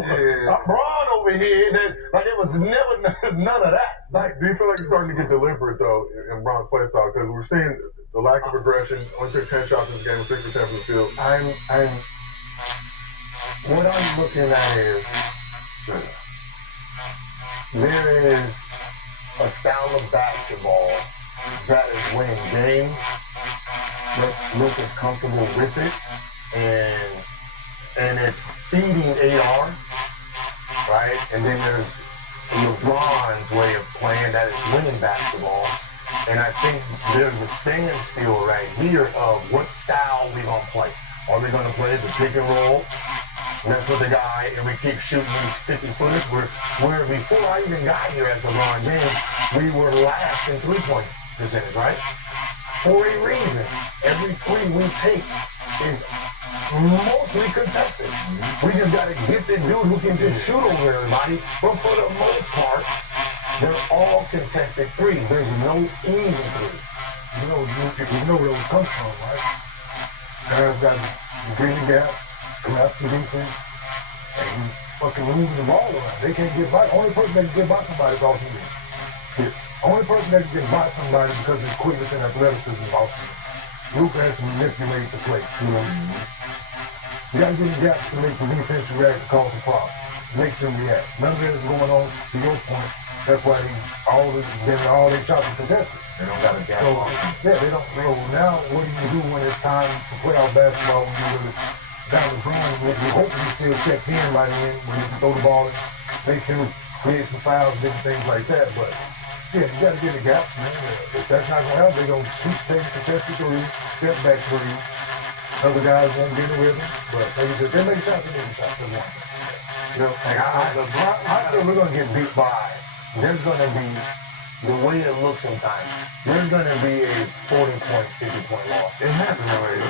Braun over here, like it was never none of that. Like, do you feel like you're starting to get deliberate though in Braun's play style? Because we're seeing the lack of progression. Only took 10 shots in this game, 6% from the field. What I'm looking at is there is a style of basketball that is winning games. Luke is comfortable with it, and it's feeding AR, right? And then there's LeBron's way of playing that is winning basketball. And I think there's a standstill right here of what style we gonna play. Are we gonna play the pick and roll? That's with the guy, and we keep shooting these 50-footers. Where before I even got here as LeBron James, we were last in three-point percentage, right? For a reason. Every three we take is mostly contested. We just got a gifted dude who can just shoot over everybody, but for the most part, they're all contested threes. There's no easy three. You know where it comes from, right? Guys got green gap, collapse the defense, and you fucking moving the ball around. They can't get by. Only person that can get by somebody is Austin Reeves. Only person that can get by somebody because of his quickness and athleticism is Austin Reeves. Luke has to manipulate the play, you know. You got to get the gaps to make the defense react to cause a problem. Make them react. None of that is going on, to your point. That's why all their shots are contested. They don't got a gap. So, yeah, they don't. So now, what do you do when it's time to play out basketball when you're really down the ground? You hope you still check in right in when you can throw the ball in. They can create some fouls, different things like that. But, yeah, you got to get the gaps, man. If that's not going to help, they're going to keep taking contested threes, step back threes. Other guys won't get it with them. But they make shots, they make shots. They want. You know, like I feel we're going to get beat by. There's going to be, the way it looks sometimes, there's going to be a 40-point, 50-point loss. It happened already.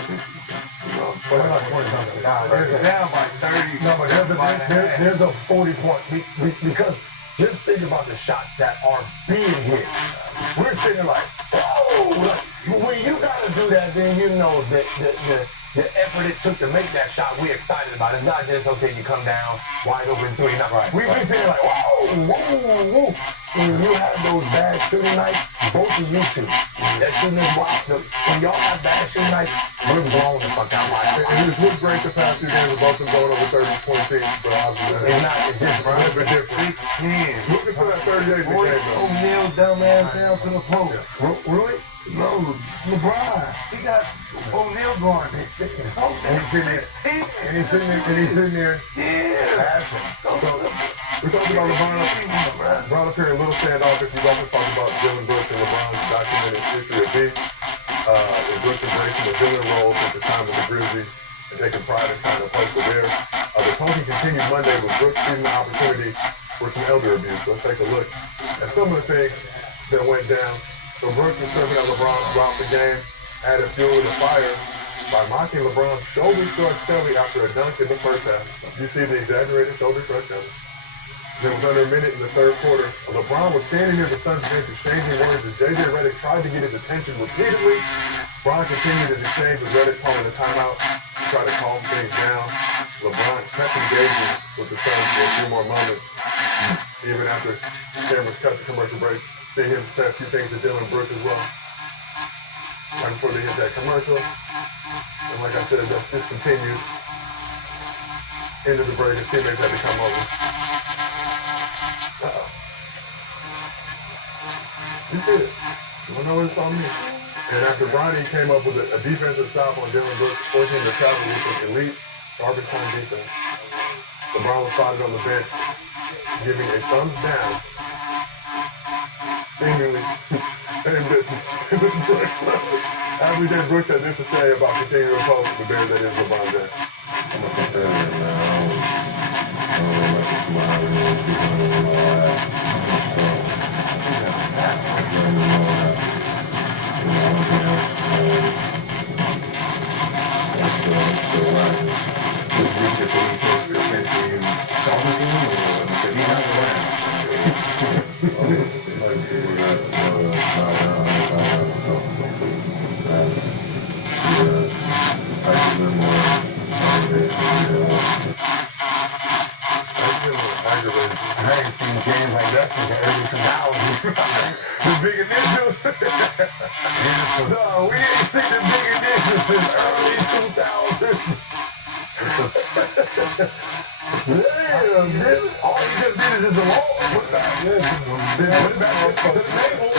But not 20-something. It's down by 30. No, but there's a 40-point, because just think about the shots that are being hit. We're sitting like, oh, like, when you got to do that, then you know that the effort it took to make that shot, we're excited about it. It's not just, okay, you come down, wide open three, not right. We've been saying like, whoa. When you have those bad shooting nights, both of you two, that shooting is wild. When y'all have bad shooting nights, we're blown the fuck out. And it's looked great the past 2 games with both of them going over 30-point teams, but obviously it's just a little bit different. Looking for that 38 game, though. O'Neal dumbass down to the post. Really? No, LeBron. He got O'Neal going. And he's sitting there. Yeah. We talked about LeBron appearing a little standoffish. We've also talked about Dylan Brooks and LeBron's documented history of beef. And Brooks embracing the villain role since the time with the Grizzlies and taking pride in trying to place the bear. The talking continued Monday with Brooks seizing the opportunity for some elder abuse. Let's take a look at some of the things that went down. So Brooks was serving at LeBron throughout the game, added fuel to the fire by mocking LeBron's shoulder struck Kelly after a dunk in the first half. You see the exaggerated shoulder struck Kelly. There was under a minute in the third quarter. LeBron was standing near the Suns bench exchanging words as J.J. Redick tried to get his attention repeatedly. LeBron continued his exchange with Redick calling a timeout to try to calm things down. LeBron kept engaging with the Suns for a few more moments, even after cameras cut the commercial break. See him say a few things to Dylan Brooks as well. Right before they hit that commercial. And like I said, that just continued into the break. His teammates had to come over. You did it. You wanna know what it's on me? And after Bronny came up with a defensive stop on Dylan Brooks, forcing him to travel with an elite garbage time defense. LeBron was spotted on the bench, giving a thumbs down, seemingly aimed at Brooks. After he did, Brooks had this to say about continuing to oppose the Bears that is LeBron James. aggravated. I ain't seen games like that since the early 2000s. The big initials? No, we ain't seen the big initials since early 2000s. Damn, dude. All you just did is just a wall. Put it back. Yeah, Then put it back to the table.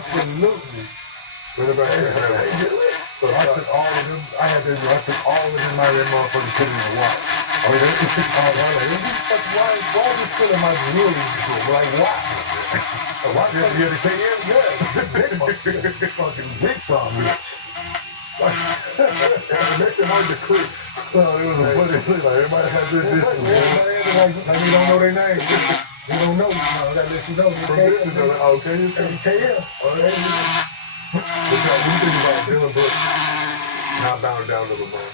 absolutely. Put it back here. Hey, do it. So I took all of them. I took all of them out of that motherfucker, put it in the water. Oh, they took all of them. Why is this still in my jewelry? Like, why? Why did you get a KM? Yeah, fucking big problem. Make them hard to click. So it was a funny thing. Like, everybody had this. Everybody had like you don't know their name. You don't know. I gotta let you know. From this to the, okay, you can. KM. Okay. What you think about Dylan Brooks not bowing down to LeBron?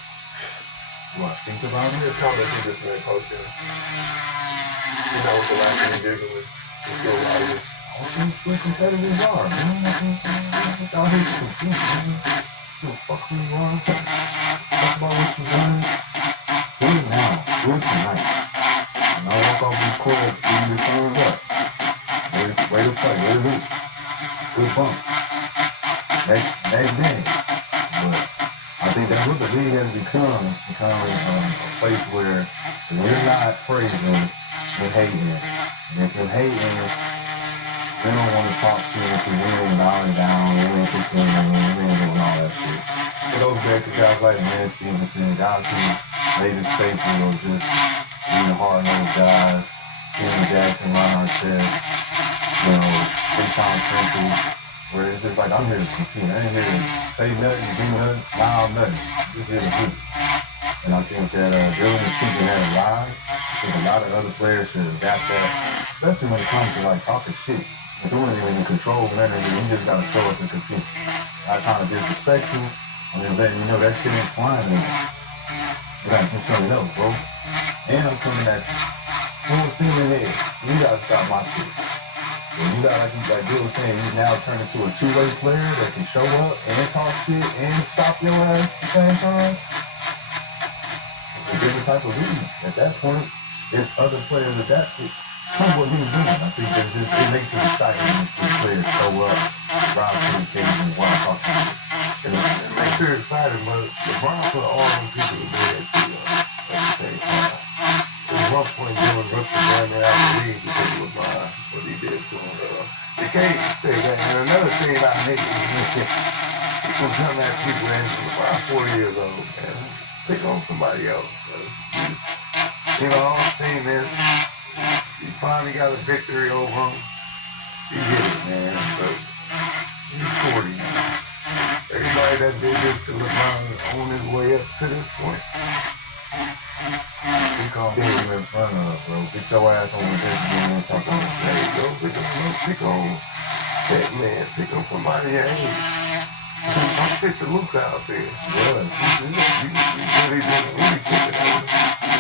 What? Think about it? The comment he just made posting. You know what the last thing he did with it? He's still alive. All these competitors are, man. Out here to compete, man. What the fuck we want? Talk about what you done. Do it now. Do it tonight. And I walk off the court, give you the thumbs up. Way to play. Way to reach. Good bump. Next day. But I think that's what the league has become a place where we're not praising, we're hating. And if you're hating, they don't want to talk to you if you win down, we ain't complaining, we ain't doing all that shit. It goes back to guys like Ned Stevenson, guys who made the staple of just being hard-nosed guys, Steven Jackson, Ron Artest, Tom Central, where it's just like, I'm here to compete. I ain't here to say nothing, do nothing, nah, nothing. Just here to do. And I think that Dylan is keeping that alive. I think a lot of other players should adapt that, especially when it comes to like talking shit. You're doing it in a controlled manner, you just gotta show up and compete. Not trying to disrespect you. I mean, letting you know that shit ain't flying anymore. You gotta do something else, bro. And I'm coming at you. Full steam ahead. You gotta stop my shit. And you gotta, like Bill was saying, you now turn into a two-way player that can show up and talk shit and stop your ass at the same time. It's a different type of league. At that point, if other players adapt it, that's what he's doing. I think that just, it makes it exciting when these players show up, drive to the game and want to talk shit. It makes it exciting, but LeBron put all them people to bed too, at the same time. At one point, Dylan Brooks was running out of the league because of LeBron, what he did to him. You can't say that. And another thing about Nick is people come at people and LeBron 40 years old, man. Pick on somebody else. You know, all I'm saying is, he finally got a victory over him. He did it, man. So, he's 40 now. Everybody that did this to LeBron is on his way up to this point. Pick on who you in front of, bro. Get your ass on the bench and talk on the There you go. Pick on that man. Pick on somebody that ain't. I'm fit to Luke out there. Yeah. You really picking on him.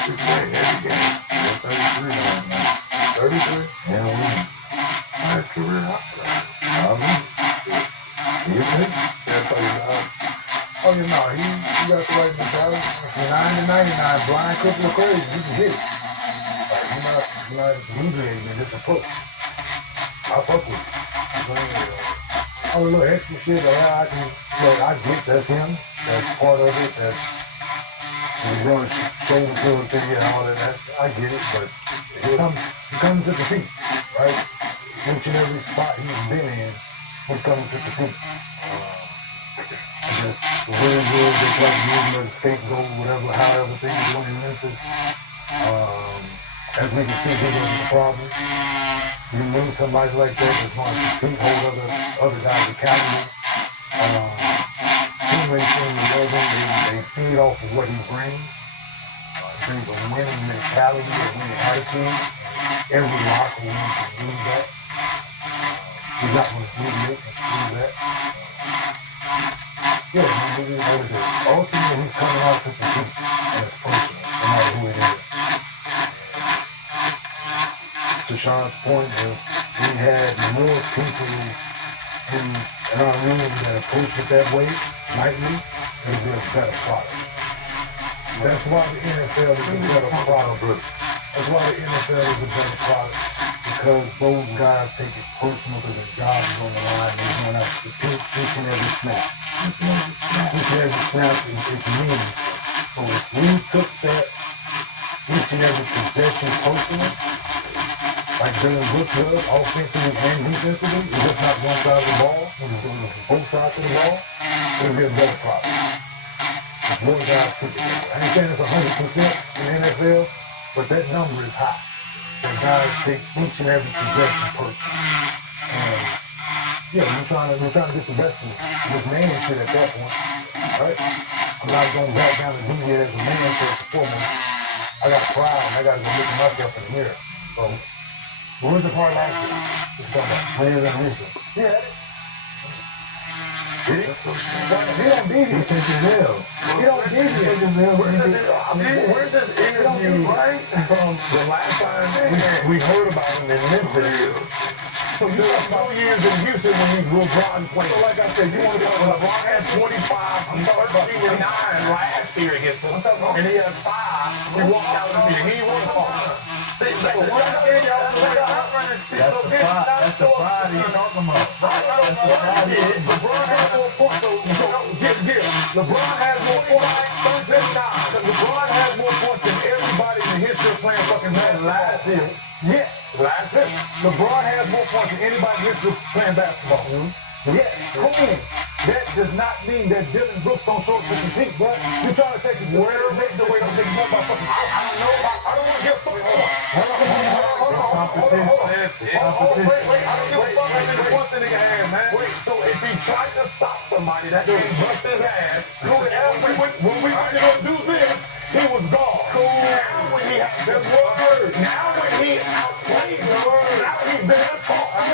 He's playing every game. 33 now, man. 33? And win. That's career high. You think? That's how you know. Oh, you know, he got the right mentality. From 9 to 99, blind cripple crazy, you can hit it. Like, you're not losing anything, just a push. I fuck with it. All the little extra shit that I get, that's him. That's part of it. That's he's going to show the to you and all of that. I get it, but he comes to compete, right? Each and every spot he's been in, he's coming to compete. Just really good, just like using the scapegoat, whatever, however things are going in Memphis. As we can see, he wasn't the problem. You need somebody like that that's going to compete, hold other guys accountable. Teammates seem to love him. They feed off of what he brings. He brings a winning mentality, a winning attitude. Every locker room can use that. He's not going to deviate and do that. Yeah, ultimately he's coming out to compete, and it's personal, no matter who it is. To Sean's point, we had more people in our room that approach it that way, nightly, it'll be a better product. That's why the NFL is a better product. That's why the NFL is a better product. Because those guys take it personal because their job is on the line. They're going out to pitch each and every snap. Each and every snap is meaningful. So if we took that each and every possession personal, like Dylan Brooks does, offensively and defensively, it's just not one side of the ball, it's both sides of the ball, it'll be a better product. If more guys took it. I ain't saying it's 100% in the NFL, but that number is high. The guys take each and every possession personal. And yeah, we're trying to get the best of this man shit at that point, right? I'm not going back down to DJ as a man first and foremost. I got pride and I got to go look at myself in the mirror. So, where's the part last year? It's talking about players and research. Yeah. He don't deviate. He don't deviate. Where's this interview from the last time we heard about him in Memphis? So you got 2 years in Houston when he LeBron played. So like I said, you want to talk about LeBron had 25, 13 and 9 last year against him, and he had 5. He walked out of the year. He won 5. That's the pride he's talking about. LeBron has more points. LeBron has more points. LeBron has more points than everybody in the history of playing fucking basketball last year. Yeah, last year. LeBron has more points than anybody in the history of playing basketball. Yes, boom. That does not mean that Dylan Brooks don't show up to compete, bro. You're trying to take it where makes the way don't take more about fucking. I don't know. I don't want to get fucking. Hold on. Wait. I don't give a fuck what nigga wants the nigga have, man. Wait, so if he tried to stop somebody, that nigga bust his ass. When we were gonna do this, he was gone. Cool. Now when he that's what heard. Now when he outplayed the word, now he's been talk. I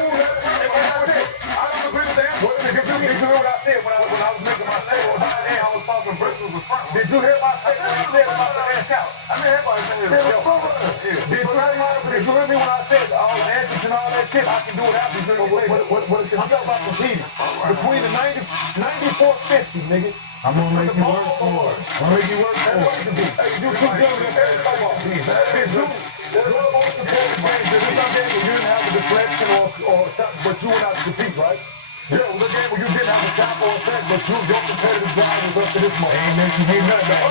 don't agree with that. Did you hear what I said when I was making my statement about the I was talking versus the front? Did you hear my statement when I said about the ass out? I mean, everybody said it. Did you hear me when I said all the antics and all that shit? I can do it after you. What I'm talking about competing. Between the 94-50, nigga. I'm gonna make you work for it. I'm gonna make you work for it. Hey, you two gentlemen, you didn't have a deflection or something, but you went out to compete, right? Yeah, it was a game where you didn't have a shot or effect, but your competitive drive was up to this moment. Ain't making you get nothing.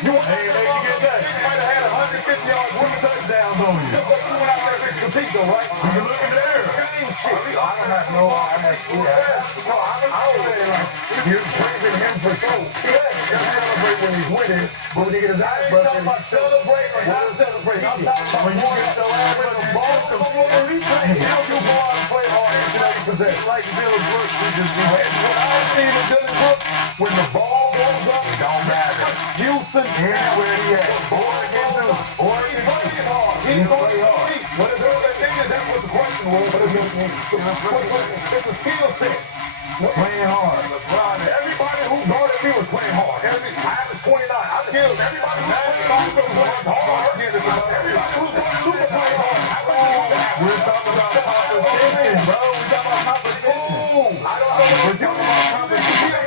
You ain't making you get nothing. You might have had 150 yards, 1 touchdowns on you. But you went out there to compete, though, right? You look in there. Same shit. I don't have no idea. No, I was saying, like, you're praising him for sure. Yeah, you celebrate when he's winning, but when he gets his eyes busted, I'm talking about celebrate or not celebrate. I'm talking about when you get the ass with the ball, now you go out and play hard and you possess. Like Dylan Brooks, we just do that. What I see with Dylan Brooks, when the ball goes up, it don't matter. Houston, anywhere he at. Oregon, Oregon, playing hard. He's going to compete. What is that thing? That's what the question was. It's a skill set. Playing hard. Everybody who guarded me was playing hard. I was 29. I killed everybody who played hard. Everybody who's going super playing hard. We're talking about competition, bro. We're talking about competition. I don't know what we're talking about competition.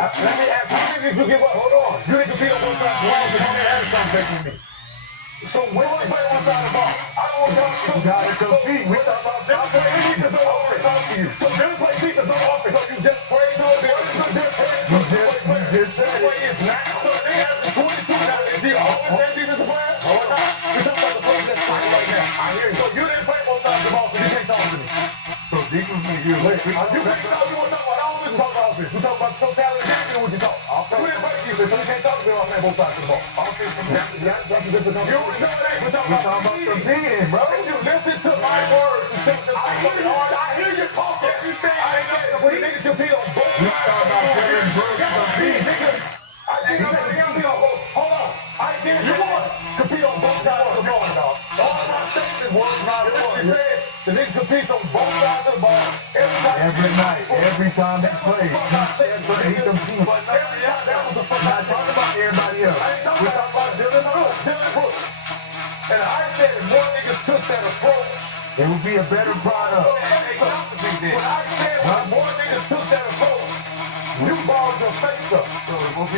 Let me ask, how many did you give up? Hold on. You didn't compete on one side of the ball, but you didn't have something with me. So when we play one side of the ball, I don't want to talk to you. You got to compete. We talk about them playing defense on offense. Talk to you. So them play defense on offense. So you just pray to it. You just said it. It's now. So they have 22 now. Is he always that defensive player? Or not? We're talking about the player that's playing right now. I hear you. So you didn't play both sides of the ball, so you can't talk to me. So defense is you. You can't talk. You want to talk about offense? Talk about offense. You talk about totality. You what you talk. You didn't play defense, so you can't talk to me about playing both sides of the ball. Offense from that. You know that. We're talking about competing, bro. You listen to my words. I hear you talking. I ain't got to put niggas compete on both sides. We're talking about Dylan Brooks competing. I think nobody else be on both. Hold on. I did you want compete on both sides of the ball, dog. All my statement was not one. The niggas compete on both sides of the ball every night, every time they play. He competes. But every time that was a fucking. Not talking about everybody else. We're talking about Dylan Brooks. And I said if more niggas took that approach, it would be a better product. When I said more niggas took that approach, a face-up.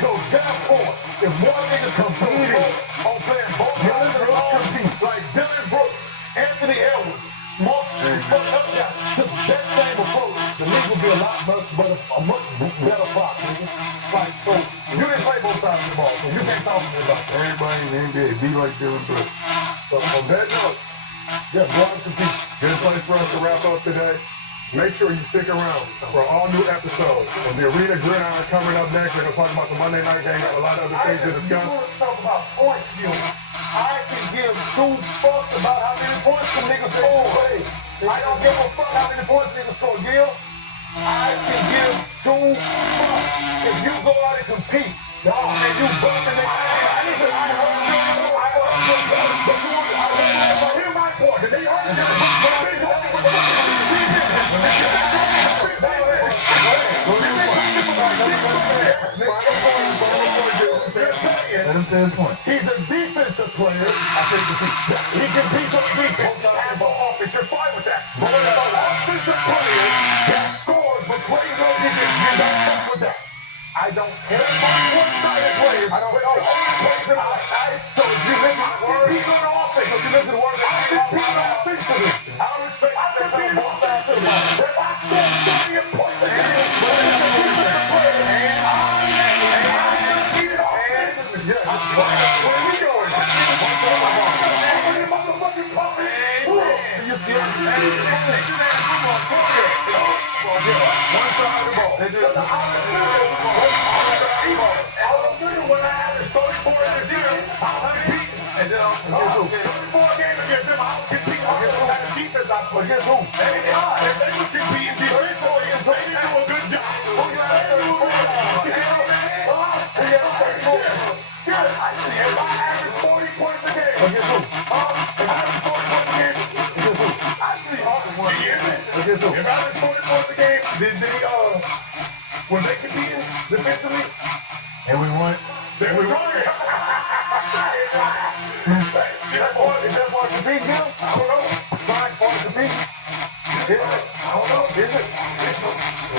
So therefore, if more niggas compete on playing both sides of the ball, like Dylan Brooks, Anthony Edwards, Mark, fuck up guys, to that same approach, the league would be a lot much better, a much better box, nigga. Like, so you didn't play both sides of the ball, so you can't talk to me about that. Everybody in the NBA be like Dylan Brooks. So on that note, Yeah, go out and compete. good place for us to wrap up today. Make sure you stick around for all new episodes. And the Arena Gridiron coming up next. We're going to talk about the Monday night game. Got a lot of other things to discuss. You want to talk about points, you. I can give two fucks about how many points some niggas score. I don't give a fuck how many points niggas score, Gil. I can give two fucks if you go out and compete. And you bumping it. Here's my point. They heard Let him say his point. He's a defensive player. I think he competes on defense. And for offense, you're fine with that. But when an offensive player that scores but plays on defense, you don't fuck with that. I don't care about one-sided players. I don't know. So if you listen to words, he's on offense. So if you listen to words, I compete on offensively. I respect I compete on both sides of the ball. If I score 30 points a game, but it's a defensive player, and I compete offensively. Yeah, where are we going? Motherfucking puppet. You see what I'm saying? One side of the ball. They just when I average 34 in a year, I'll compete. And then I'll 34 games against them, I'll compete. I'll get what kind of defense I play. Against who? If they would compete in defense, they do a good job. Who you got 34? Good. I see. If I average 40 points a game. Against who? If I average 40 points a game. Against who? I see. Against who? If I average 40 points a game, then when they competing defensively, And we won. then we won it. Is that for compete, Gil? I don't know. Fine for compete. I don't know. Is it?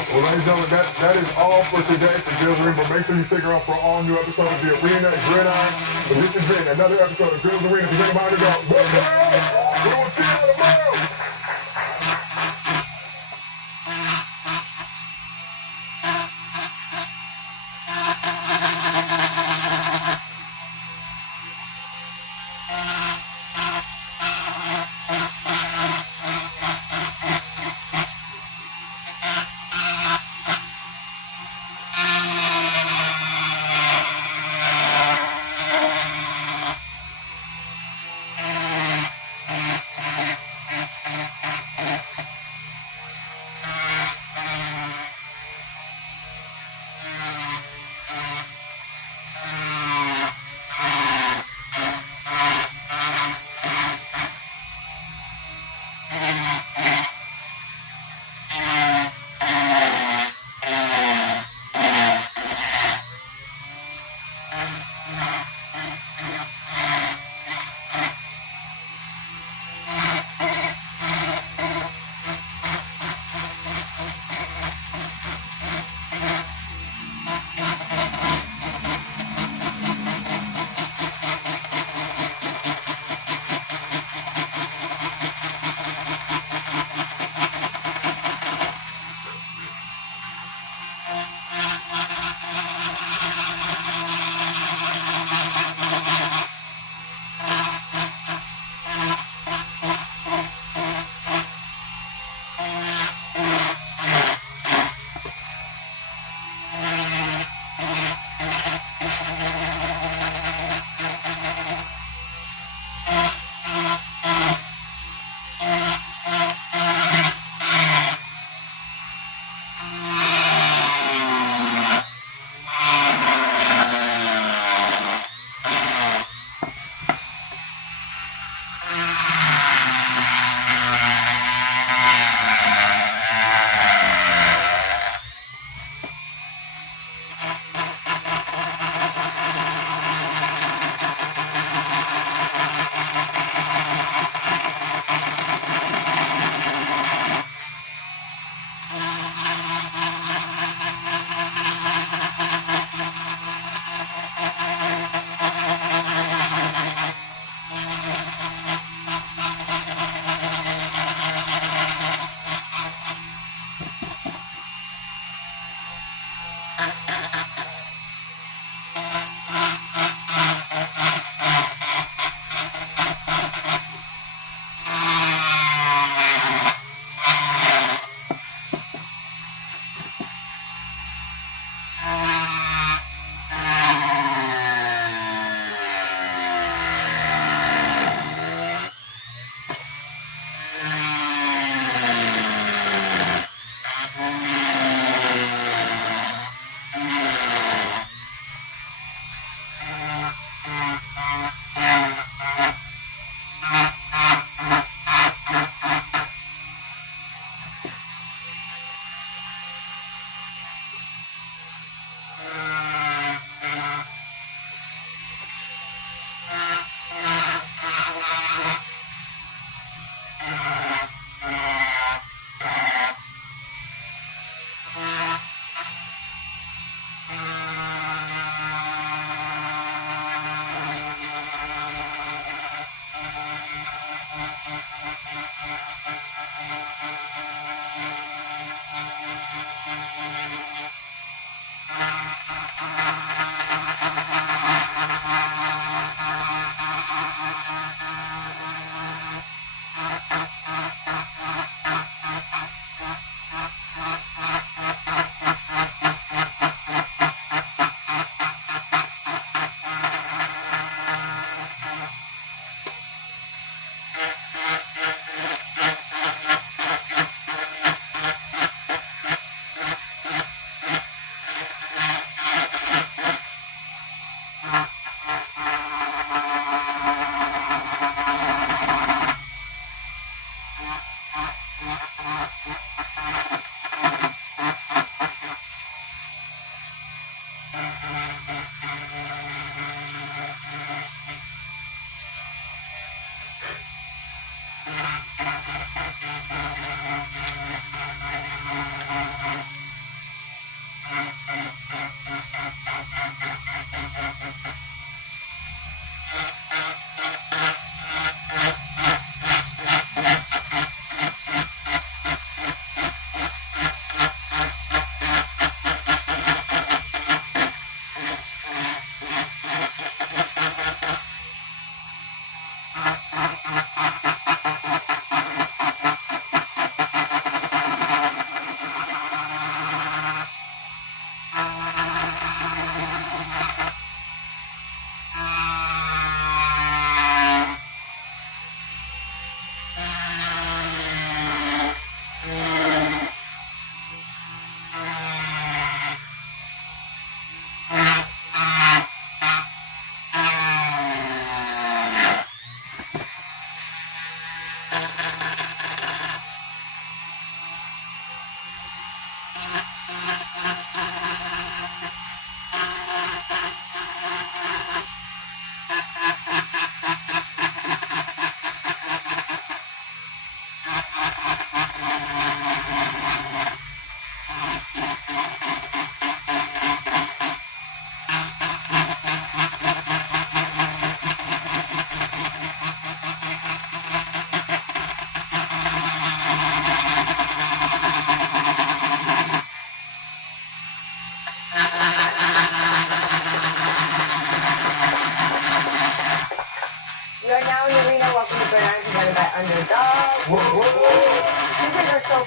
Well, ladies and gentlemen, that is all for today for Gil's Arena. But make sure you stick around for all new episodes of the Arena Gridiron. But this has been another episode of Gil's Arena. If you think about it, we will see you tomorrow.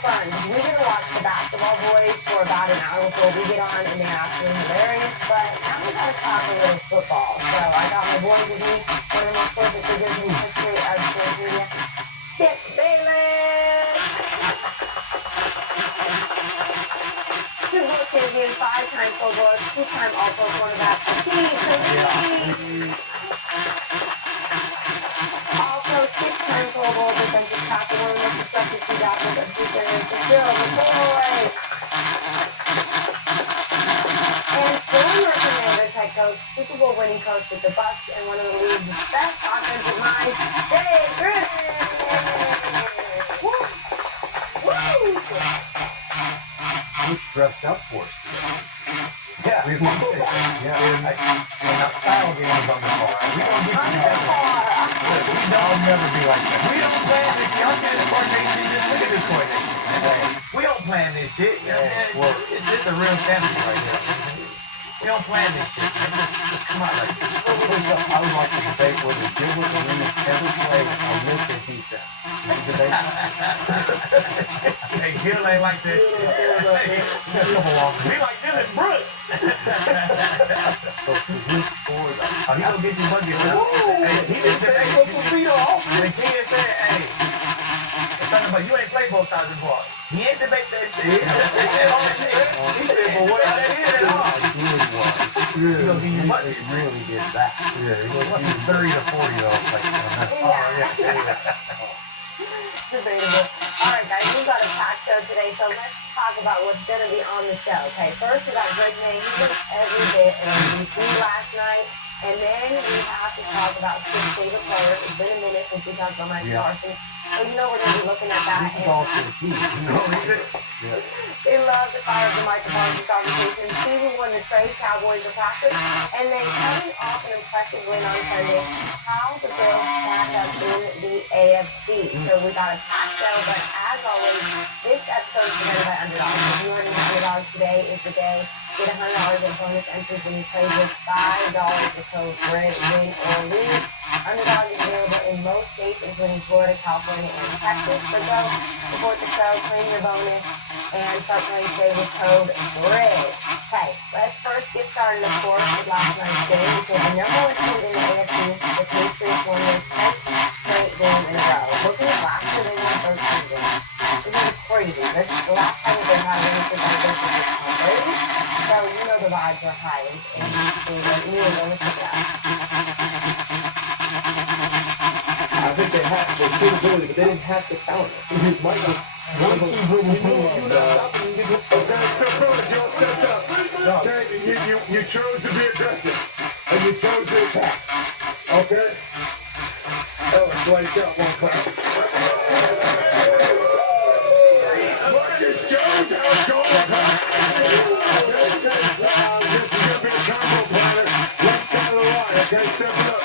fun. We get to watch the basketball boys for about an hour before we get on, and they're absolutely hilarious. But now we gotta talk a little football. So I got my boys with me, one of the most perfect figures in the history of sports media, Skip Bayless. Super Bowl champion, 5-time Pro Bowler, 2-time All-Pro quarterback. Also, 6-time Pro Bowl defensive tackle, one of the most respected key tackles of two generations. Bill McCoy. And former Commanders head coach, Super Bowl winning coach with the Bucs, and one of the league's best offensive minds, Dave Griffin. Woo! Woo! Who's dressed up for us today? Yeah. We're not style games on the car. We don't get On the car. I'll never be like that. We don't plan this. Y'all get this coordination. Just look at this coordination. We don't plan this shit. It's just a real fantasy right here. We don't plan this shit. Just come on, like I would like to debate whether Gilbert Arenas ever played a look at defense. hey, Gil ain't like that. We like Dylan Brooks. He gonna get you bucket. Hey, he didn't say, the kid said, hey, it's talking about you ain't played both sides of the ball. He ain't debate that shit. He said, but what that is at all? He gonna give you bucket. He really did that. Yeah, he was 30 to 40 though. Like, Debatable. All right, guys, we've got a packed show today, so let's talk about what's going to be on the show. Okay, first we got Greg May. He was every bit in MVP last night, and then we have to talk about Skip's favorite player. It's been a minute since we talked about Mike Parsons, so you know we're going to be looking at that. This is all for the team. They love to fire the Michael Parsons conversation. Stephen won the trade, Cowboys or Packers, and then coming off an impressive win on Sunday, how the Bills stack up in the AFC. So we got a packed show, but as always, this episode is presented by Underdogs. If you are in Underdogs, today is the day. Get $100 in bonus entries when you play with $5 with code GREG, win or lose. Underdog is available in most states, including Florida, California, and Texas. So go support the show, claim your bonus, and start playing today with code GREG. Okay, let's first get started, of course, with last night's game. Because the number one seed in the AFC, the Patriots won their 10th straight game in a row. Looking at last year, they won 13 games. This is crazy. This is the last time that they've had any participation with Tom Brady. So you know the vibes are high in New England. Let's check it out. I think they had the capability, but they didn't have the talent. Michael, one team moving forward. Okay, step forward, Joe, step up. Okay, you chose to be aggressive, and you chose to attack. Okay? Oh, it's like that one clap. Marcus Jones, how's it going? This is gonna be a combo platter. Left side of the line, okay? Step it up.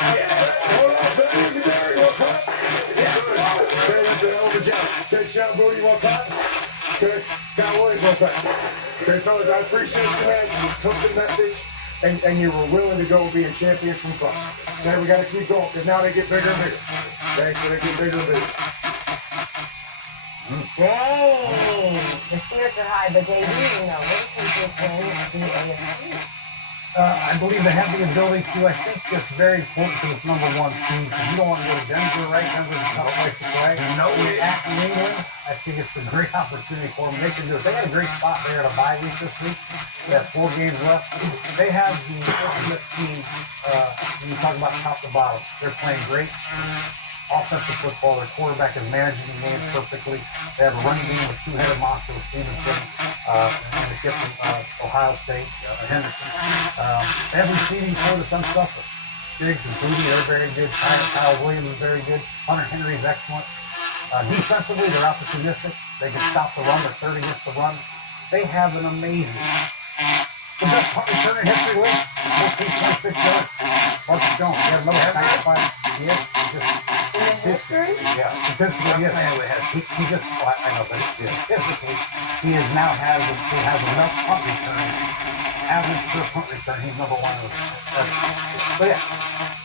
Hold on, baby, there you go. Okay, that's a hell of a job. Okay, Sean Booty, you want to clap? Okay, Scott Williams, one clap. Okay, fellas, I appreciate you, man. You took the message, and you were willing to go be a champion from fun. Okay, we got to keep going, because now they get bigger and bigger. Okay, so they get bigger and bigger. Dang! The spirits are high, but Dave, you know, what do you think win the AFC? I believe they have the ability to. I think it's very important to this number one seed. You don't want to go to Denver, right? Denver's a tough place to play. No, At New England, I think it's a great opportunity for them. They can do it. They had a great spot there at a bye week this week. They have 4 games left. They have the ultimate team. When you talk about top to bottom, they're playing great offensive football. Their quarterback is managing the game perfectly. They have a running game with two-headed monster with Stevenson and the kid from Ohio State, Henderson. They have receiving for the some stuff. Diggs and Booty, they're very good. Kyle Williams is very good. Hunter Henry is excellent. Defensively, they're opportunistic. They can stop the run. They're third against the run. They have an amazing, the best punt returner in history with 14.6 yards. Marcus Jones, he had another 95. Yes, In the history? yeah, statistically, yes. He just, well, I know, but statistically, he has now has enough punt return, average per punt return. He's number one. But yeah,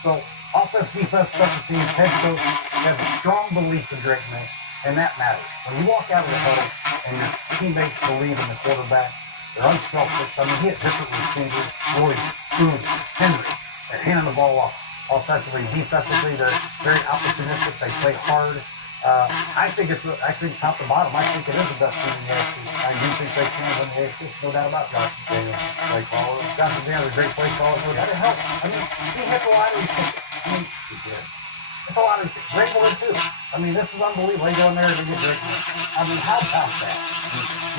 so offense, defense, special teams, head coach have a strong belief in Drake May, and that matters. When you walk out of the huddle and your teammates believe in the quarterback. They're unselfish. I mean, he has different receivers, Roy, Boone, Henry. They're handing the ball off offensively, defensively. They're very opportunistic. They play hard. I think top to bottom, I think it is the best team in the AFC. I do think they can win the AFC. No doubt about that. Play caller. Josh McDaniels, a great play caller. That help. I mean, he hit the lottery ticket. I mean, he did. It's a lottery ticket. Vrabel did too. I mean, this is unbelievable. They go in there and they get great. I mean, how about that?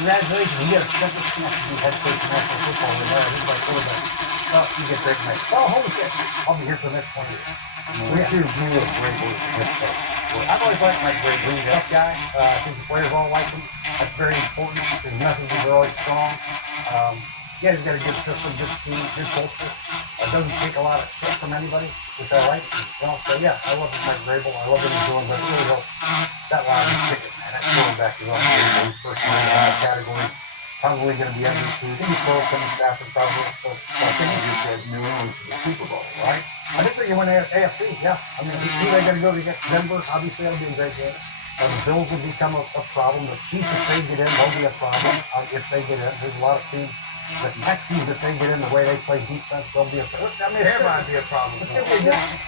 Congratulations. You get a second chance to be head coach of National Football in there. He's like quarterback. You get great match. Oh, holy shit. I'll be here for the next 20 years. We should agree with Vrabel as a head coach. I've always liked Mike Vrabel. He's a tough guy. I think the players all like him. That's very important. His messages are always strong. Yeah, he's got a good system, good team, good culture. Doesn't take a lot of shit from anybody, which I like. So yeah, I love Mike Vrabel. I love what he's doing, but really helps that lottery ticket, man. That quarterback is unbelievable. He's first in that category. Probably going to be MVP. He's close to Stafford probably. So I think he just said New England to the Super Bowl, right? I think they're going to win AFC, yeah. I mean, who they're going to go to get Denver, obviously that'll be a great game. The Bills will become a problem. The Chiefs, if they get in, they'll be a problem. If they get in, there's a lot of teams. The Texans, if they get in the way they play defense, they'll be a problem. I mean, everybody be a problem.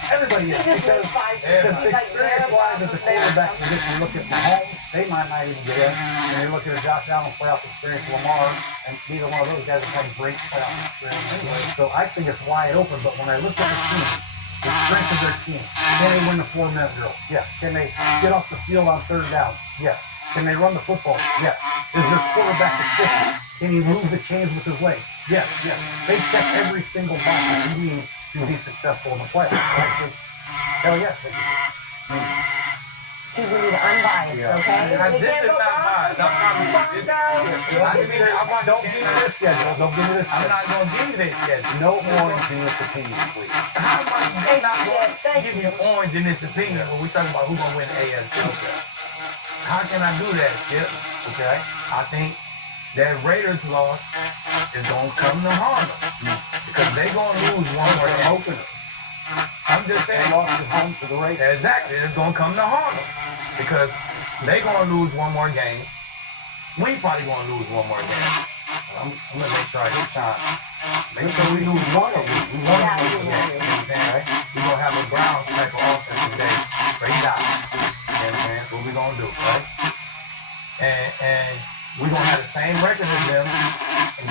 Everybody is. Because experience-wise, as a quarterback, you look at Mahomes, they might not even get in. And you look at Josh Allen playoff experience, Lamar, and neither one of those guys have had great playoff experience anyway. So I think it's wide open. But when I look at the team, the strength of their team, can they win the 4-minute drill? Yes. Can they get off the field on third down? Yes. Can they run the football? Yes. Is their quarterback efficient? Can he move the chains with his legs? Yes, yes. They check every single box that you need to be successful in the playoffs. I think, hell yes, they do. We need unbiased, okay? This is not biased. I'm not Don't give me this schedule. Don't give me this. I'm not going to give you this schedule. No orange in this opinion, please. How am I not going to give you orange in this opinion when we talking about who's going to win the AFC? How can I do that, Skip? Okay. I think that Raiders loss is going to come to harm them because they're going to lose one more game. I'm just saying. They lost at home to the Raiders. Exactly. It's going to come to harm them because they're going to lose one more game. We probably going to lose one more game. I'm going to make sure I hit Sean. Make sure we lose one of them. We won one game. You know what I'm saying? We're going to have a Browns type of offense today. Straight out. You know what I'm saying? That's what we're going to do, right? And we're going to have the same record as them,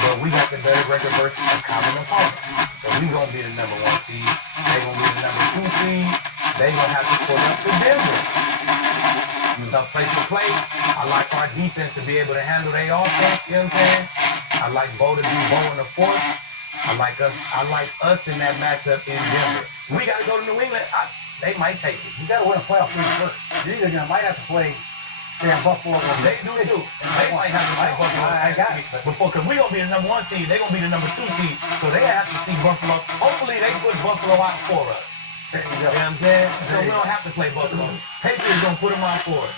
but we got the better record versus a common opponent. So we're going to be the number 1 seed. They're going to be the number 2 seed. They're going to have to pull up to Denver. Tough place to play. I like our defense to be able to handle their offense, you know what I'm saying? I like Bo to be Bo in the fourth. I like us in that matchup in Denver. We got to go to New England. They might take it. You got to win a playoff game first. You're either going to might have to play Buffalo or they do too. They might have to play Buffalo. I got it. Before, because we're going to be the number 1 seed. They're going to be the number 2 seed. So they have to see Buffalo. Hopefully they put Buffalo out for us. You know what I'm saying? So we don't have to play Buffalo. Patriots going to put them out for us.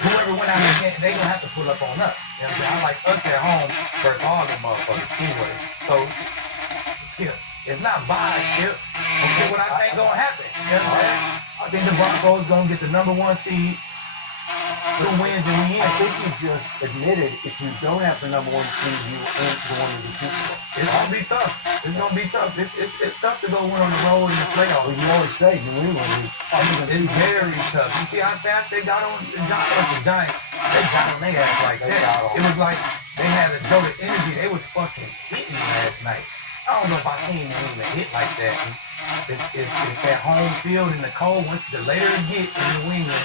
Whoever went out again, they going to have to pull up on us. You know what I'm saying? I like us at home versus all the motherfuckers anyway. So, Skip, it's not biased, Skip. Okay, what I think going to happen. You know what I'm saying? I think the Broncos going to get the number 1 seed. Who wins and we in? I think you just admitted if you don't have the number 1 seed, you ain't going to the Super Bowl. It's going to be tough. It's going to be tough. It's tough to go win on the road in the playoffs. Well, you always say New England is it's very tough. You see how fast they got on the Giants? They got on their ass like that. It was like they had a dose of energy. They was fucking hitting last night. I don't know if I seen New England hit like that. It's that home field in the cold. Once the later it gets in New England,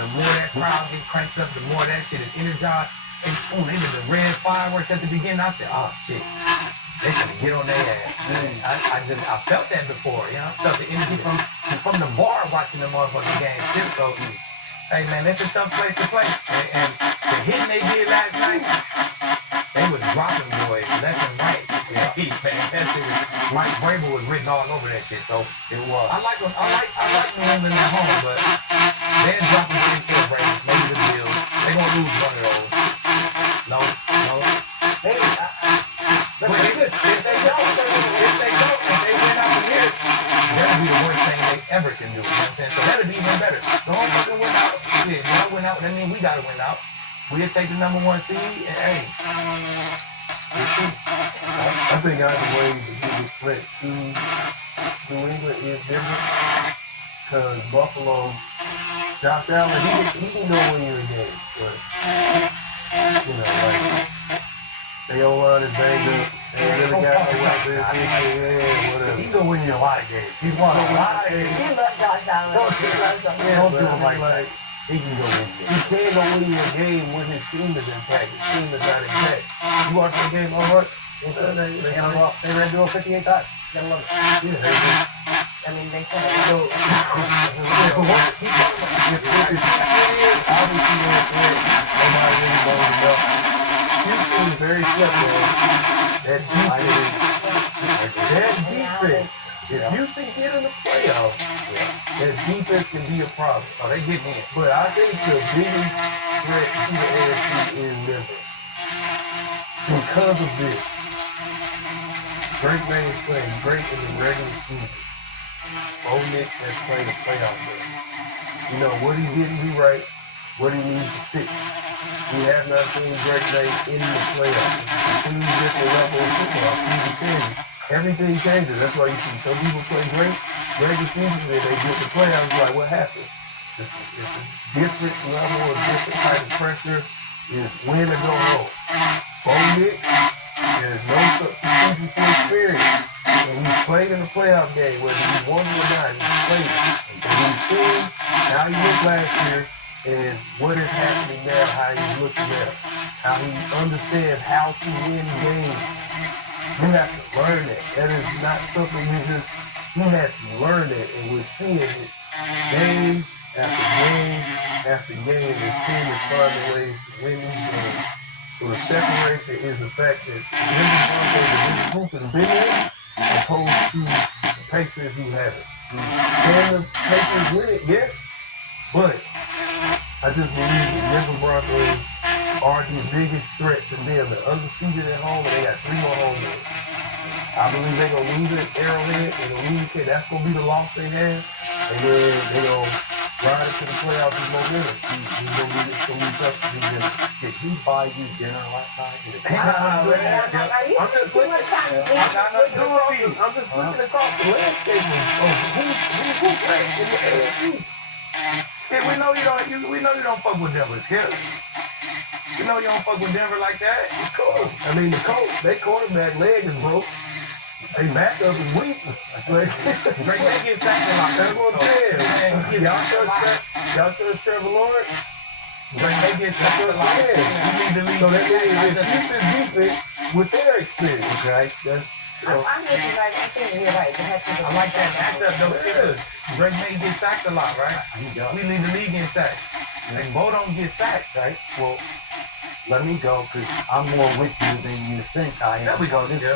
the more that crowd gets cranked up, the more that shit is energized. And boom, they did the red fireworks at the beginning. I said, oh shit, they gonna get on their ass. I felt that before, you know. I felt the energy from the bar watching the motherfucking game. So, hey man, that's a tough place to play. And the hitting they did last night, they was dropping boys left and right. Yeah, man, that shit was, Mike Vrabel was written all over that shit. So it was. I like New England at home, but they're dropping 3-4 Vrabel, maybe the Bills. They gonna lose one of those. No. Hey, But if they win out of here, that'll be the worst thing they ever can do. You know what I'm saying? So that'll be even better. Don't fucking win out. Shit, y'all win out, that means we gotta win out. we'll take the #1 seed, and hey, I think either way, the biggest threat to New England is different. Because Buffalo, Josh Allen, he can go win you a game. But, you know, like, they O-line is banged up. They really got no weapons. Whatever. He can go win you a lot of games. He's won a lot of games. You love Josh Allen. Don't He loves him. Don't do him like he can go win you. He can't go win you a game when his team is intact. His team is not intact. You watch that game all right? They ran to 58 times. Gotta love it. Yeah, I mean, they said so, obviously, nobody really knows about. Houston is very clever. That defense, if Houston get in the playoffs, that defense can be a problem. oh, they getting in. But I think the biggest threat to the AFC is Denver. Because of this, Drake May is playing great in the regular season. Bo Nix has played a playoff game. You know, what he didn't do right, what he needs to fix. We have not seen Drake May in the playoffs. It's a completely different level of football. Season changes. Everything changes. That's why you see some people play great regular season, and they get the playoffs, like, what happened? It's a different level, a different type of pressure. Is win or go home. Bo Nix, there's no substitution for experience. And he's played in a playoff game, whether he won or not, he's played it. And he's seen how he looked last year and what is happening now, how he's looking now. How he understands how to win games. You have to learn that. That is not something you have to learn that, and we're seeing it game after game after game. This team is finding ways to win these games. So the separation is the fact that Denver Broncos are this group is big one, opposed to the Pacers who haven't. Can the Pacers win it? Yes. But I just believe the Denver Broncos are the biggest threat to them. They're undefeated at home, and they got 3 more home games. I believe they're going to lose at Arrowhead. They're going to lose it. That's going to be the loss they have. And then they're going to ride it to the playoffs with momentum. He's going to be tough to do this. Did he buy you dinner last night? Are you I'm just looking across the landscape of who's playing in the AFC. Yeah, we know you don't fuck with Denver, Skip. We know you don't fuck with Denver like that. Of course. I mean, the coach, their quarterback leg is broke. They backup is weak. Drake May gets sacked a lot. That's what I'm saying. Y'all trust Trevor Lawrence? Drake May gets sacked a lot. You need to leave. So that means it's Houston defense with their experience. Okay. I'm with you guys. I think you're right. I like that matchup though, because Drake May gets sacked a lot, right? We lead the league in sacks. And Bo don't get sacked, right? Well, let me go because I'm more with you than you think I am. There we go, yeah.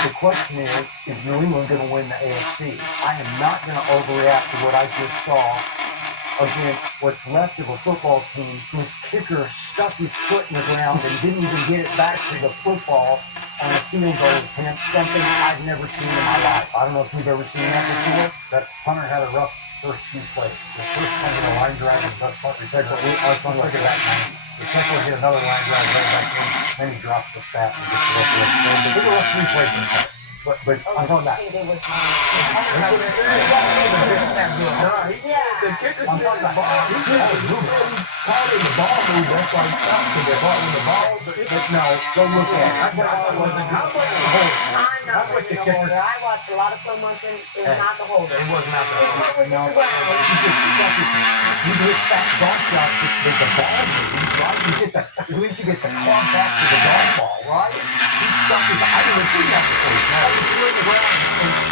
The question is New England going to win the AFC? I am not going to overreact to what I just saw against what's left of a football team whose kicker stuck his foot in the ground and didn't even get it back to the football on a field goal attempt, something I've never seen in my life. I don't know if you've ever seen that before. That punter had a rough first few plays. The first one with a line drive and touch punt. The second one, look at that man. The second one hit another line drive, right back in. Then he drops the stat and gets it up there. Look at what 3 plays in there. But I'm talking about. they were The kicker said the ball. He caught in the ball move. That's why he stopped because they bought in the ball. No, go look at it. I watched a lot of slow motion. It was not the holder. It was not the It was just the ground. You get that golf shot with the ball moves, right? At least you get the contact with the golf ball, right? He stuck his, I didn't see that before. He threw it in the ground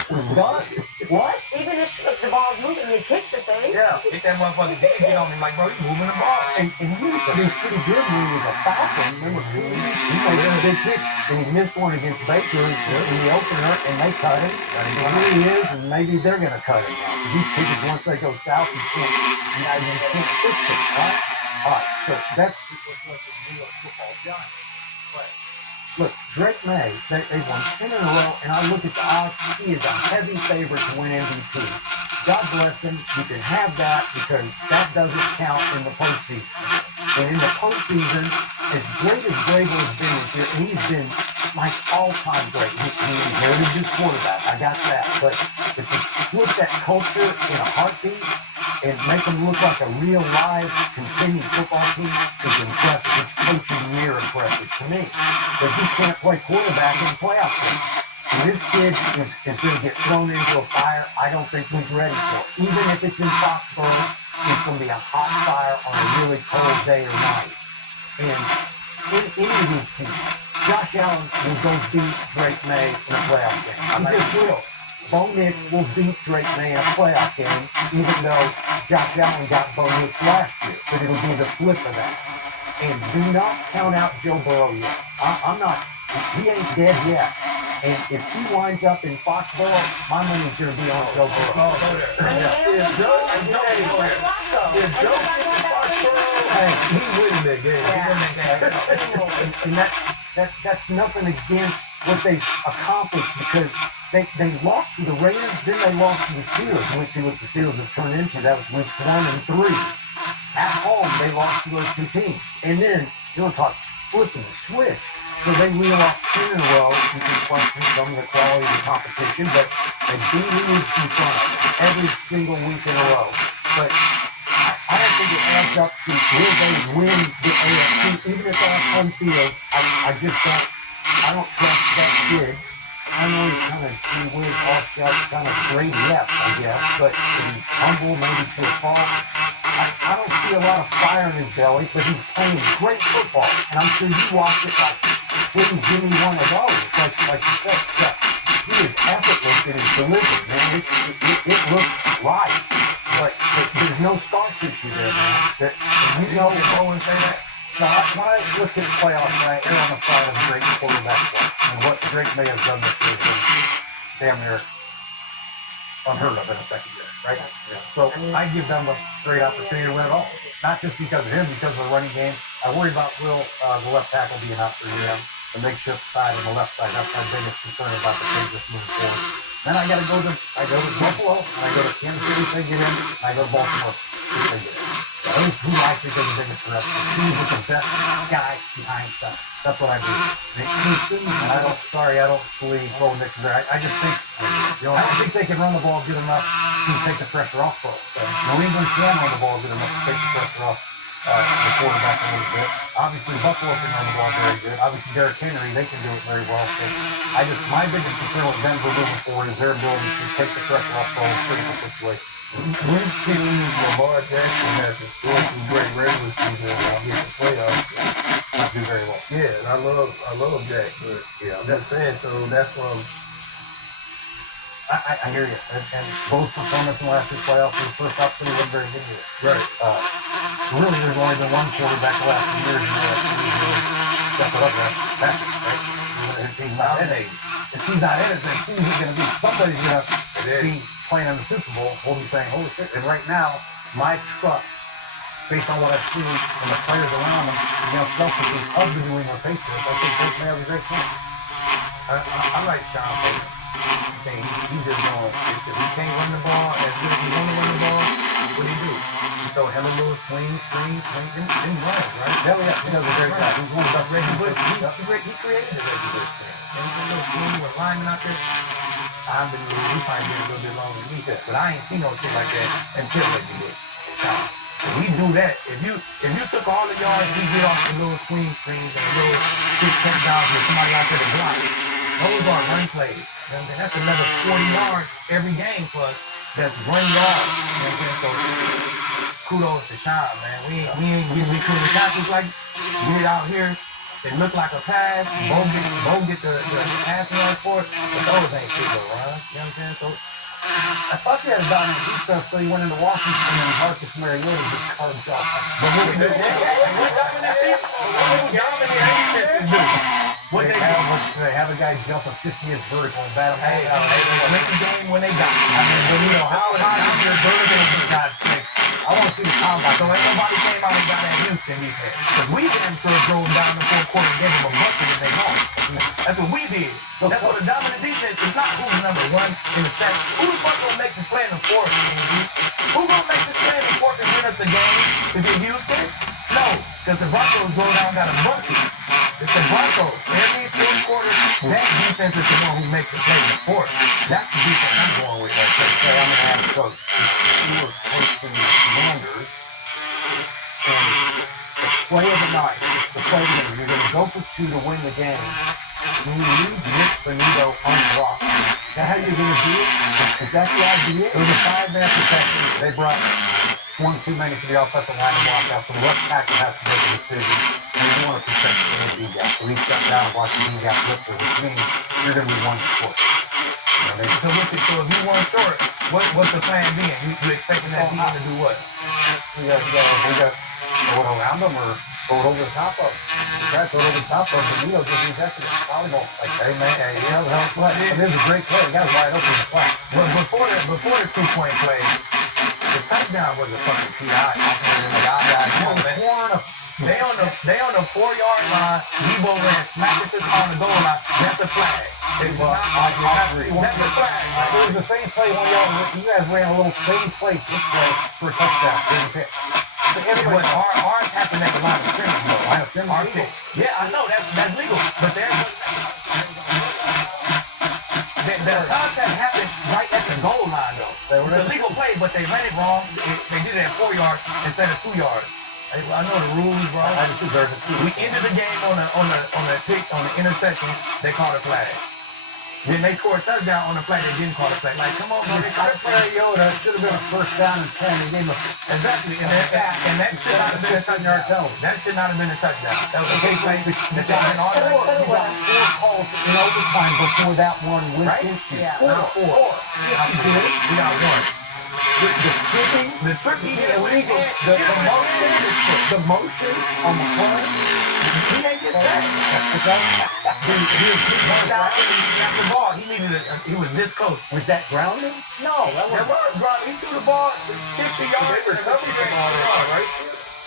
and done. What? Even if the ball's moving, you kick the thing. Yeah, hit that motherfucker dead, get on him like, bro, you moving the ball. And he was pretty good when he was a Falcon. Remember, he made a big kick, and he missed one against Baker in the opener, and they cut him. And here he is, and maybe they're going to cut him now. These kickers, once they go south, you can't fix it, right? All right, so that's what's left of New York football giants. But look, Drake May, they won 10 in a row, and I look at the odds, he is a heavy favorite to win MVP. God bless him, you can have that because that doesn't count in the postseason. And in the postseason, as great as Vrabel has been this year, and he's been like all-time great. He inherited his quarterback. I got that. But if you flip that culture in a heartbeat and make them look like a real live, continued football team, is impressive. It's coaching year impressive to me. But he can't play quarterback in the playoff game. And this kid is going to get thrown into a fire I don't think he's ready for. Even if it's in Foxborough, it's going to be a hot fire on a really cold day or night. And in any of these teams, Josh Allen will go beat Drake May in a playoff game. He just will. Bo Nix will beat Drake May in a playoff game, even though Josh Allen got Bo Nix last year. But it'll be the flip of that. And do not count out Joe Burrow yet. I'm not. He ain't dead yet. And if he winds up in Foxborough, my money's going to be on Joe Burrow. If Joe If Joe gets to Foxborough, hey, he winning that game. He winning that game. And that's nothing against what they've accomplished because they lost to the Raiders, then they lost to the Steelers. We'll see what the Steelers have turned into. That was weeks 1 and 3. At home, they lost to those two teams. And then, you want to talk flipping switch. So they reel off 10 in a row. You can question some of the quality of the competition, but they beat leagues in front of them every single week in a row. But I don't think it adds up to will they win the AFC, even if they're on home field. I just don't. I don't trust that kid. I know he's kind of weird, off-shot, kind of great left, I guess, but he's humble, maybe to a fault. I don't see a lot of fire in his belly, but he's playing great football, and I'm sure you watch it like, wouldn't give me one of those, like you said, Chuck. He is effortless in his delivery, man. It looks right, but there's no scar tissue there, man. You know, Owen say that? when I look at the playoffs, I err on the side of great quarterback play. And what Drake may have done this year is damn near unheard of in a second year, right? Yeah. So I give them a great opportunity to win it all. Not just because of him, because of the running game. I worry about the left tackle being out for him, the makeshift side and the left side. That's my biggest concern about the Patriots moving forward. Then I go to Buffalo, and I go to Kansas City if they get in, and I go to Baltimore if they get in. Who I think are the biggest threat? Who's the best guy behind stuff? That's what I do. Houston, and I don't believe Bo Nix is there. I just think, I don't think they can run the ball good enough to take the pressure off Bo. New England can run the ball good enough to take the pressure off the quarterback a little bit. Obviously, Buffalo can run the ball very good. Obviously, Derrick Henry, they can do it very well. So my biggest concern with Denver moving forward is their ability to take the pressure off Bo in critical situations. We've seen Lamar Jackson has scored some great regular season and I'll get the playoffs. Not do very well. Yeah, and I love Jack, but yeah, I'm just saying, so that's why I hear you. And both performance in the last two playoffs for the first opportunity wasn't very good here. right. Really, there's only been one quarterback the last few years who's really stepped it up, right? Patrick, right? If he's not in it, then who's he going to be? Somebody's going to be playing in the Super Bowl. We'll be saying, holy shit. And right now, my trust, based on what I've seen from the players around him, selfishly of the New England Patriots, I think Drake may have a great chance. I like Sean Payton. He just don't. If he can't run the ball as good as he want to run the ball, what do he do? He throw hella little swing, and runs, right? Hell yeah, he does a great job. He's one of the best Reggie Bush, Bush. he created the Reggie Bush thing. And he little swing with linemen out there. I've been he probably been a little bit longer than me, but I ain't seen no shit like that until Reggie Bush. If we do that, if you took all the yards we get off the little swing screens and the little 6-10 dollars with somebody out there to block, those are run plays. You know what I'm saying? That's another 40 yards every game for us. That's 1 yard. You know what I'm saying? So kudos to Sean, man. We ain't getting the tackles like get it out here. It look like a pass. Bo get the passing yard for it, but those ain't shit to run. You know what I'm saying? So I thought he had a dominant defense, so he went into Washington and Marcus Mariota just carved off. but what they do? What they do? They have a guy jump a 50th vertical and bat him. Hey, win the game when they got it. I mean, but you know, how your vertical for God's sake. I want to see the combine. So ain't nobody came out and got that Houston defense. Because we damn sure drove down the fourth quarter and gave them a bucket and they lost. That's what we did. That's what a dominant defense is not who's number one in the set. Who the fuck gonna make the play in the fourth? Who gonna make the play in the fourth and win us the game? Is it Houston? No, because the Broncos go down got a bucket. It's the Broncos. Every fourth quarter, that defense is the one who makes the play in the fourth. That's the defense I'm going with right there. Okay, I'm going to ask Coach. You were coaching the Commanders, and the play of the night, the play of the game, you're going to go for two to win the game. You leave Nick Benito unblocked. Is that how you're going to do it? Is that the idea? It was a 5-minute protection. They brought one too many to the offensive line to block out, so the left tackle has to make a decision. And you want to protect the B gap. So he stepped down and blocked the B gap lifter, which means you're going to be one short. So if you one short, what's the plan being? You expecting that team to do what? We got throw it around them or throw it over the top of them. Try to throw it over the top of them. Benito just rejected it. Volleyball. Like, hey man, hey, you know the hell play. It is a great play. The guy's wide open in the flat. Well, before the 2-point play, the touchdown was a fucking PI. They on the 4-yard line. Debo ran smack it on the goal line. That's a flag. I agree. That's a flag. It was the same play when you guys ran a little same play for a touchdown. But ours happened at the line of scrimmage, though. Line of scrimmage. Yeah, I know that's legal. But the contact happened right at the goal line, though. It's a legal play, but they ran it wrong. They did it at 4 yards instead of 2 yards. I know the rules, bro. I just deserve it too. We ended the game on the interception. They called a flag. Then they scored a touchdown on the flag. They didn't call a flag. Like, come on, bro. They called a flag. That should have been a first down and 10. They gave him Exactly. And that should not have been a touchdown. That should not have been a touchdown. That was a big play. You got 4 calls in overtime before that one went into. Yeah. Four. We got one. The tripping, illegal. The motion on the front. He ain't get that. The ball. He was this close. Was that grounding? No, that That was. was ground. He threw the ball 60 yards. They recovered from all that, right?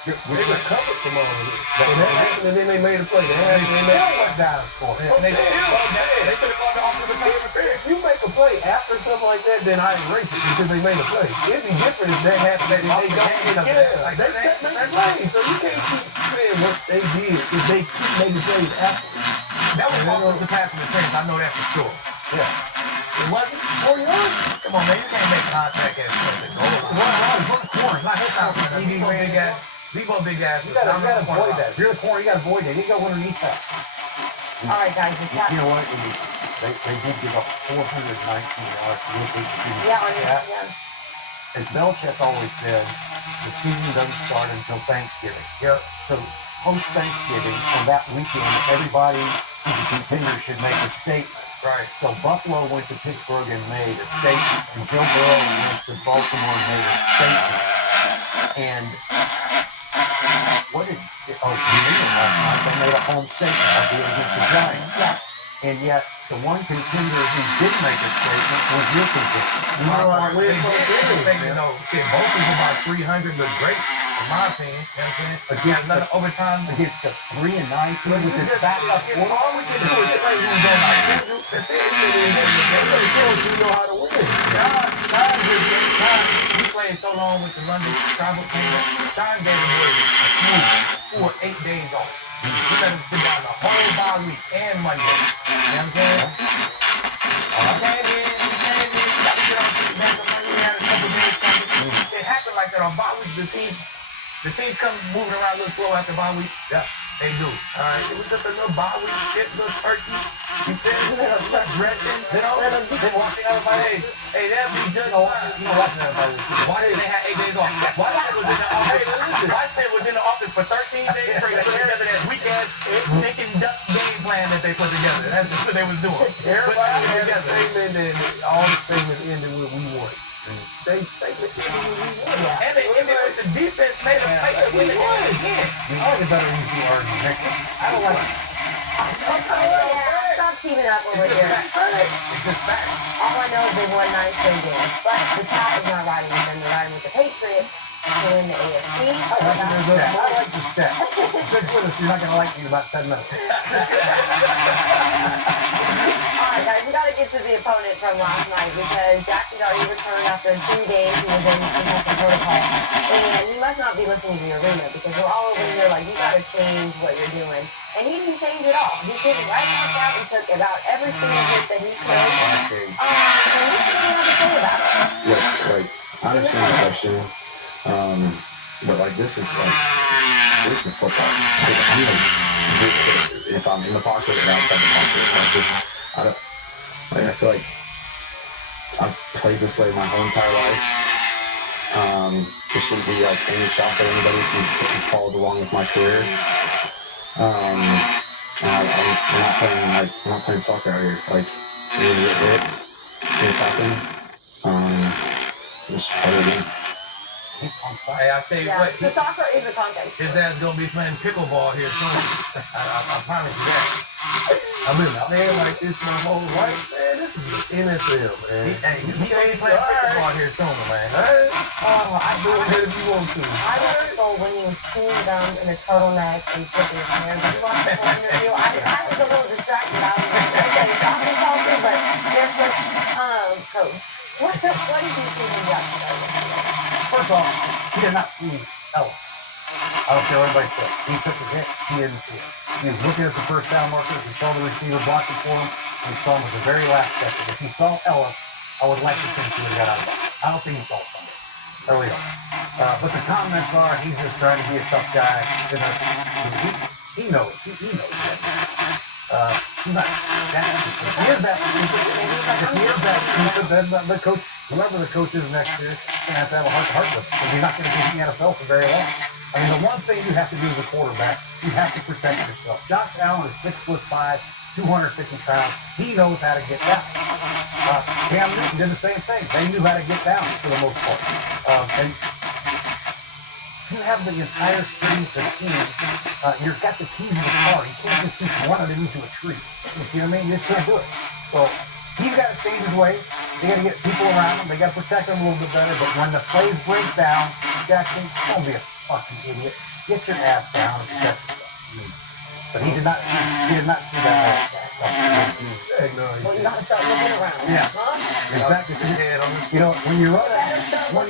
They recovered from all of it. And then they made a play. They still went down for it. And they should have called the offensive play. If you make a play after something like that, then I erase it because they made a play. It'd be different if that happened and they don't get a play. They kept making plays, so you can't keep saying what they did if they keep making plays after. That was offensive pass interference. I know that for sure. Yeah. It wasn't 4 yards. Come on, man. You can't make contact at the goal line. Not his house. He big ass. Debo big ass. You gotta avoid that. If you're in the corner, you gotta avoid that. You gotta go underneath that. All right, guys. You know what? They did give up 419 yards to look at. Yeah, on your yeah. As Belichick always said, the season doesn't start until Thanksgiving. Yep. So post-Thanksgiving, on that weekend, everybody who's a contender should make a statement. Right. So Buffalo went to Pittsburgh and made a statement, and Joe Burrow went to Baltimore and made a statement. And what did New England last night? They made a home statement, albeit against the Giants. Yeah. And yet, the one contender who did make a statement was your contender. Both is about 300 look great, in my opinion. You know what I'm saying? Against another overtime. Against the 3-9 team with his backup. All we can do is play who's on our schedule. That's it. You know how to win. We played so long with the London travel team. Sean gave him a smooth 4 or 8 days off. We let him sit down the whole bye week and Monday. You know what I'm saying? We came in, we got to get our feet back up. We had a couple days coming. It happened like that on bye week. The team come moving around a little slow after bye week. Yeah, they do. All right, it was just a little bye week, shit, little turkey. You feel me? Dressing, you know? They walking out of my head. Hey, that'd be just fine. Why did they have 8 days off? Washington was in the office for 13 days straight, put together that weekend chicken duck game plan that they put together. That's what they was doing. Everybody had a statement and all the statements ended with we won. They statement ended with we won. And the defense made a play to win the game again. I like a better easy argument. I don't like it. Yeah, stop teaming up over here. It's just fact. All I know is they won 9 straight games. But the top is not riding with them. They're riding with the Patriots in the AFC. I like the stat. Stick with us. You're not going to like me in about 10 minutes. All right, guys, we got to get to the opponent from last night because Jackson already returned after 2 days. He was in concussion protocol. And he must not be listening to the arena because we're all over here like, you got to change what you're doing. And he didn't change it all. He took it right back out and took about every single hit that he could. And he didn't have to say about it. Look, like, I understand the question, but like this is football. If I'm in the pocket and outside the pocket, I feel like I've played this way my whole entire life. This shouldn't be like any shock at anybody who followed along with my career. And we're not playing soccer out here. Like, when you get hit, things happen. Just play the game. Hey, I tell you Yeah, what, the soccer is a contact his sport. ass gonna be playing pickleball here soon. I promise you that. I've been playing like this my whole life, man. This is the NFL, man. He gonna be playing pickleball here soon, man. Oh, I Do it if you want to. I was told when he was chewing gum in a turtleneck and flipping his hair. Did you watch the whole interview? I was a little distracted. I was like, okay, talking, but there's this, coach. What did you see when Jackson yesterday? First off, he did not see Ella. I don't care what anybody says. He took the hit. He didn't see it. He was looking at the first down markers. He saw the receiver blocking for him. And he saw him at the very last second. If he saw Ella, I would like to think he would have got out of bounds. I don't think he saw something. I really don't. But the comments are he's just trying to be a tough guy. He knows. He knows that. He's not that stupid. If he is that stupid, then the coach, whoever the coach is next year, is going to have a heart-to-heart with him. Because he's not going to be in the NFL for very long. I mean, the one thing you have to do as a quarterback, you have to protect yourself. Josh Allen is 6'5", 250 pounds. He knows how to get down. Cam Newton did the same thing. They knew how to get down for the most part. And you have the entire strength of the team. You've got the keys of the car. You can't just keep running it into a tree. You see what I mean? You just can't do it. So he's got to change his ways. They got to get people around him. They got to protect him a little bit better. But when the plays break down, Jackson, don't be a fucking idiot. Get your ass down and protect yourself. But he did not see that. Well, you got to start looking around. Yeah. Huh? Exactly. You know, when you're scrambling,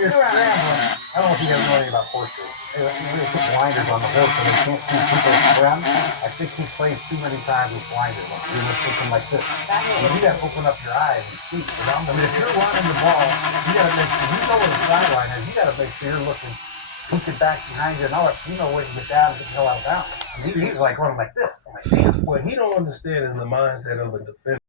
I don't know if you guys know anything about horse racing. They put blinders on the horse so they can't see people around. I think he plays too many times with blinders on. You're just looking like this. You got to open up your eyes and see. I mean, if you're running the ball, you got to make sure, you know where the sideline is. You got to make sure you're looking, peeking back behind you and all that. You know where to get down and get the hell out of bounds. He's like running like this. I'm like, damn. What he don't understand is the mindset of a defender.